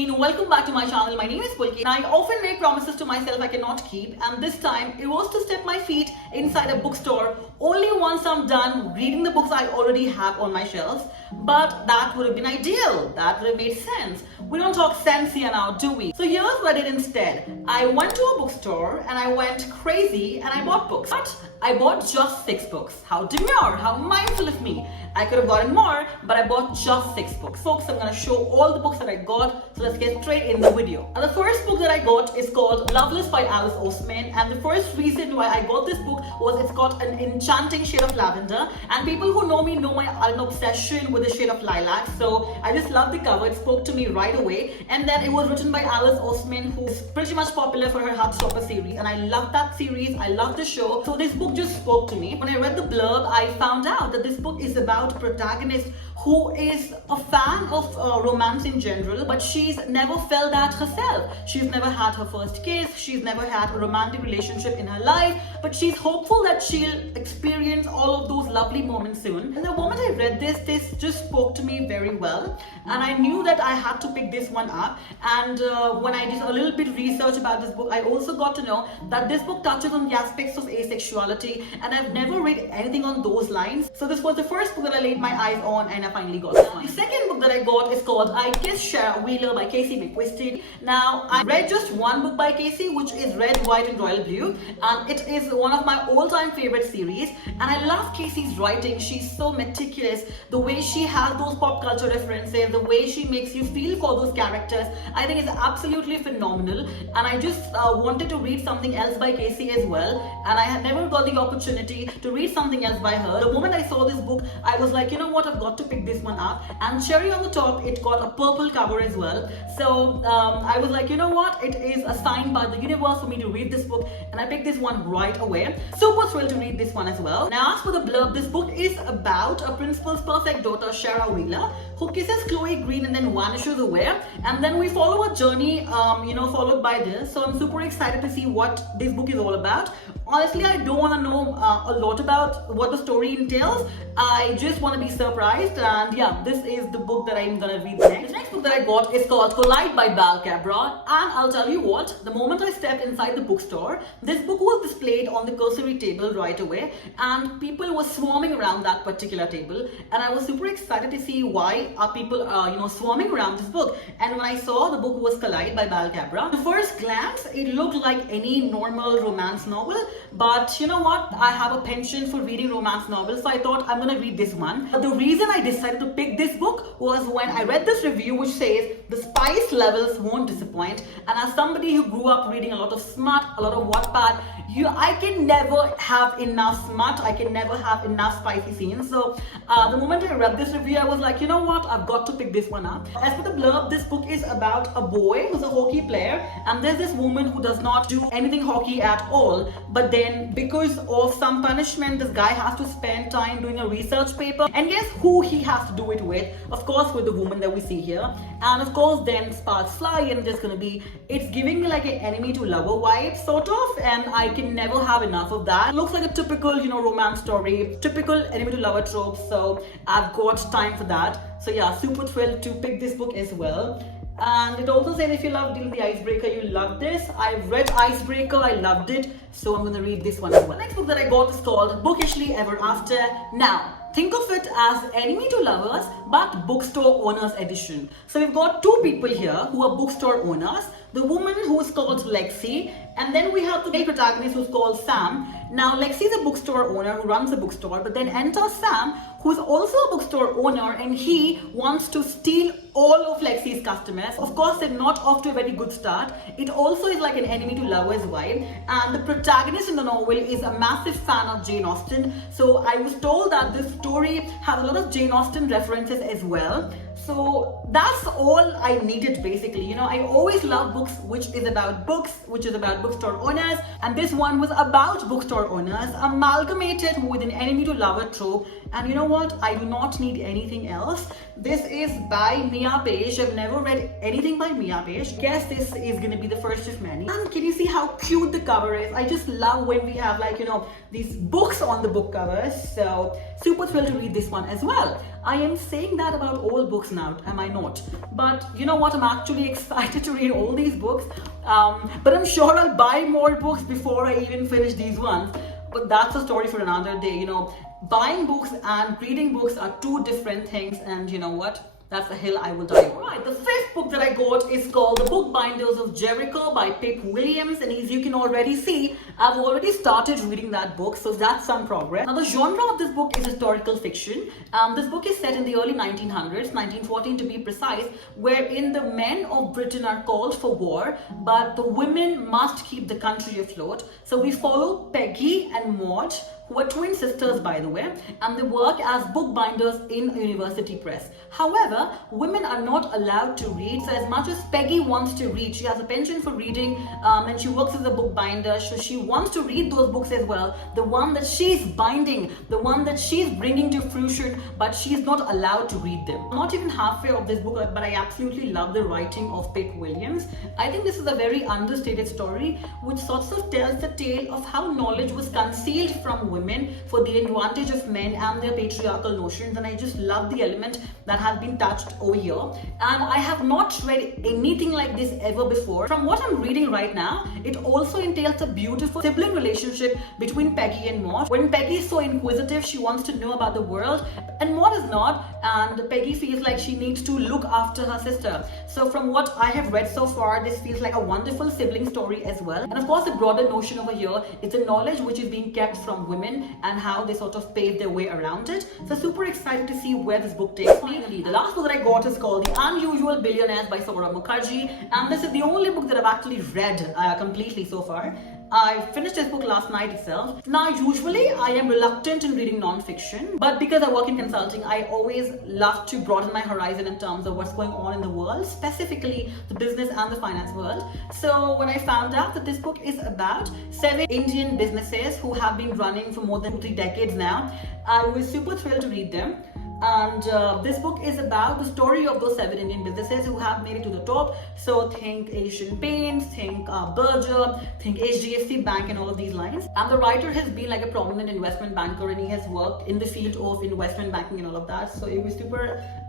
Queen, welcome back to my channel. My name is Pulkit. I often make promises to myself I cannot keep, and this time it was to step my feet inside a bookstore only once I'm done reading the books I already have on my shelves. But that would have been ideal. That would have made sense. We don't talk sense here now, do we? So here's what I did instead. I went to a bookstore and I went crazy and I bought books. But I bought just 6 books. How demure, how mindful of me. I could have gotten more, but I bought just 6 books. Folks, I'm gonna show all the books that I got, so let's get straight in the video. And the first book that I got is called Loveless by Alice Oseman, and the first reason why I got this book was it's got an enchanting shade of lavender, and people who know me know an obsession with the shade of lilac, so I just love the cover. It spoke to me right away. And then it was written by Alice Oseman, who's pretty much popular for her Heartstopper series, and I love that series. I love the show, so this book just spoke to me. When I read the blurb, I found out that this book is about a protagonist who is a fan of romance in general, but she's never felt that herself. She's never had her first kiss, she's never had a romantic relationship in her life, but she's hopeful that she'll experience all of those lovely moments soon. And the moment I read this just spoke to me very well, and I knew that I had to pick this one up. And when I did a little bit research about this book, I also got to know that this book touches on the aspects of asexuality, and I've never read anything on those lines. So this was the first book that I laid my eyes on, and I finally got this one. The second book that I got is called I Kissed Sher by Cutesy McQuisted. Now, I read just one book by Cutesy, which is Red, White and Royal Blue, and it is one of my all-time favorite series. And I love Cutesy's writing. She's so meticulous. The way she has those pop culture references, the way she makes you feel for those characters, I think is absolutely phenomenal. And I just wanted to read something else by Cutesy as well, and I had never got the opportunity to read something else by her. The moment I saw this book, I was like, you know what, I've got to pick this one up. And cherry on the top, it got a purple cover as well. So I was like, you know what, it is a sign by the universe for me to read this book, and I picked this one right away. Super thrilled to read this one as well. Now, as for the blurb, this book is about a principal's perfect daughter, Sher, who kisses Chloe Green and then vanishes away. And then we follow a journey, followed by this. So I'm super excited to see what this book is all about. Honestly, I don't want to know a lot about what the story entails. I just want to be surprised, and yeah, this is the book that I'm gonna read next. The next book that I got is called Collide by Bal Cabra, and I'll tell you what, the moment I stepped inside the bookstore, this book was displayed on the cursory table right away, and people were swarming around that particular table, and I was super excited to see why are people swarming around this book. And when I saw the book was Collide by Bal Cabra, at first glance it looked like any normal romance novel, but you know what, I have a penchant for reading romance novels, so I thought I'm gonna read this one. But the reason I decided to pick this book was when I read this review which says the spice levels won't disappoint, and as somebody who grew up reading a lot of smut, a lot of Wattpad, I can never have enough smut, I can never have enough spicy scenes. So the moment I read this review, I was like, you know what, I've got to pick this one up. As for the blurb, this book is about a boy who's a hockey player, and there's this woman who does not do anything hockey at all, but then because of some punishment, this guy has to spend time doing a research paper, and guess who he has to do it with? Of course, with the woman that we see here. And of course then sparks fly, and it's giving me like an enemy to lover vibe sort of, and I can never have enough of that. It looks like a typical romance story, typical enemy to lover trope, so I've got time for that. So yeah, super thrilled to pick this book as well. And it also says if you love Deal the Icebreaker, you love this. I've read Icebreaker, I loved it, so I'm gonna read this one as well. The next book that I got is called Bookishly Ever After. Now, think of it as enemy to lovers, but bookstore owners edition. So we've got 2 people here who are bookstore owners. The woman who is called Lexi, and then we have the main protagonist who's called Sam. Now, Lexi is a bookstore owner who runs a bookstore, but then enters Sam, who's also a bookstore owner, and he wants to steal all of Lexi's customers. Of course, they're not off to a very good start. It also is like an enemy to lovers vibe, and the protagonist in the novel is a massive fan of Jane Austen. So I was told that this story has a lot of Jane Austen references as well. So that's all I needed basically. I always love books which is about books, which is about bookstore owners, and this one was about bookstore owners amalgamated with an enemy to lover trope. and you know what, I do not need anything else. This is by Mia Page. I've never read anything by Mia Page. Guess this is going to be the first of many. And can you see how cute the cover is? I just love when we have, like, you know, these books on the book covers. So super thrilled to read this one as well. I am saying that about all books now, am I not? But you know what, I'm actually excited to read all these books. But I'm sure I'll buy more books before I even finish these ones. But that's a story for another day. You know, buying books and reading books are two different things, and you know what? That's a hill I will die on. Right, the fifth book that I got is called The Bookbinders of Jericho by Pip Williams, and as you can already see, I've already started reading that book, so that's some progress. Now, the genre of this book is historical fiction. This book is set in the early 1900s, 1914 to be precise, wherein the men of Britain are called for war, but the women must keep the country afloat. So we follow Peggy and Maud, who are twin sisters, by the way, and they work as bookbinders in a university press. However, women are not allowed to read, so as much as Peggy wants to read, she has a penchant for reading, and she works as a bookbinder, so she wants to read those books as well, the one that she's binding, the one that she's bringing to fruition, but she's not allowed to read them. I'm not even halfway of this book, but I absolutely love the writing of Pip Williams. I think this is a very understated story, which sorts of tells the tale of how knowledge was concealed from women for the advantage of men and their patriarchal notions, and I just love the element that has been touched over here. And I have not read anything like this ever before. From what I'm reading right now, it also entails a beautiful sibling relationship between Peggy and Maud. When Peggy is so inquisitive, she wants to know about the world, and Maud is not, and Peggy feels like she needs to look after her sister. So from what I have read so far, this feels like a wonderful sibling story as well. And of course, the broader notion over here is the knowledge which is being kept from women and how they sort of pave their way around it. So super excited to see where this book takes me. The last book that I got is called The Unusual Billionaires by Saurabh Mukherjee, and this is the only book that I've actually read completely so far. I finished this book last night itself. Now, usually I am reluctant in reading non-fiction, but because I work in consulting, I always love to broaden my horizon in terms of what's going on in the world, specifically the business and the finance world. So when I found out that this book is about 7 Indian businesses who have been running for more than 3 decades now, I was super thrilled to read them. And this book is about the story of those 7 Indian businesses who have made it to the top. So think Asian Paints, think Berger, think HDFC Bank and all of these lines. And the writer has been like a prominent investment banker, and he has worked in the field of investment banking and all of that. So it was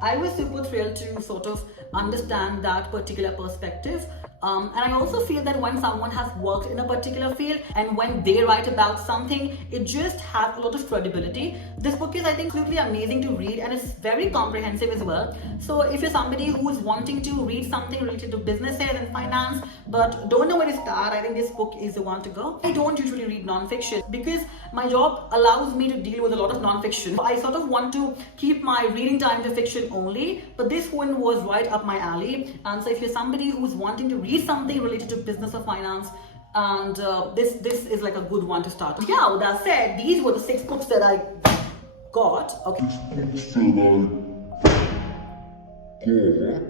I was super thrilled to sort of understand that particular perspective. And I also feel that when someone has worked in a particular field and when they write about something, it just has a lot of credibility. This book is, I think, absolutely amazing to read, and it's very comprehensive as well. So if you're somebody who is wanting to read something related to businesses and finance but don't know where to start, I think this book is the one to go. I don't usually read non-fiction because my job allows me to deal with a lot of non-fiction. I sort of want to keep my reading time to fiction only, but this one was right up my alley. And so if you're somebody who's wanting to read something related to business or finance, and this is like a good one to start. Yeah, with that said, these were the 6 books that I got. Okay.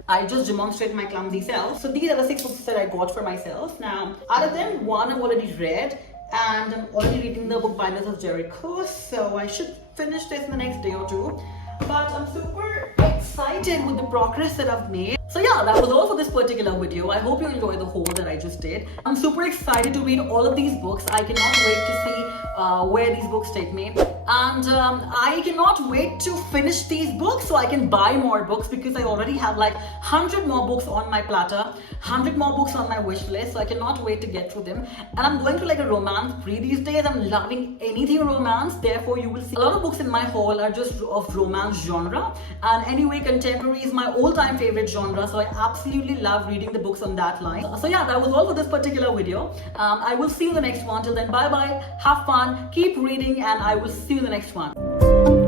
I just demonstrated my clumsy self. So these are the 6 books that I got for myself. Now, out of them, 1 I've already read, and I'm already reading The Bookbinders of Jericho, so I should finish this in the next day or 2. But I'm super excited with the progress that I've made. So yeah, that was all for this particular video. I hope you enjoyed the haul that I just did. I'm super excited to read all of these books. I cannot wait to see where these books take me. And I cannot wait to finish these books so I can buy more books, because I already have like 100 more books on my platter, 100 more books on my wish list, so I cannot wait to get through them. And I'm going to like a romance spree these days. I'm loving anything romance, therefore you will see a lot of books in my haul are just of romance genre. And anyway, contemporary is my all-time favorite genre, so I absolutely love reading the books on that line. So yeah, that was all for this particular video. I will see you in the next one. Till then, bye bye, have fun, keep reading, and I will see you in the next one.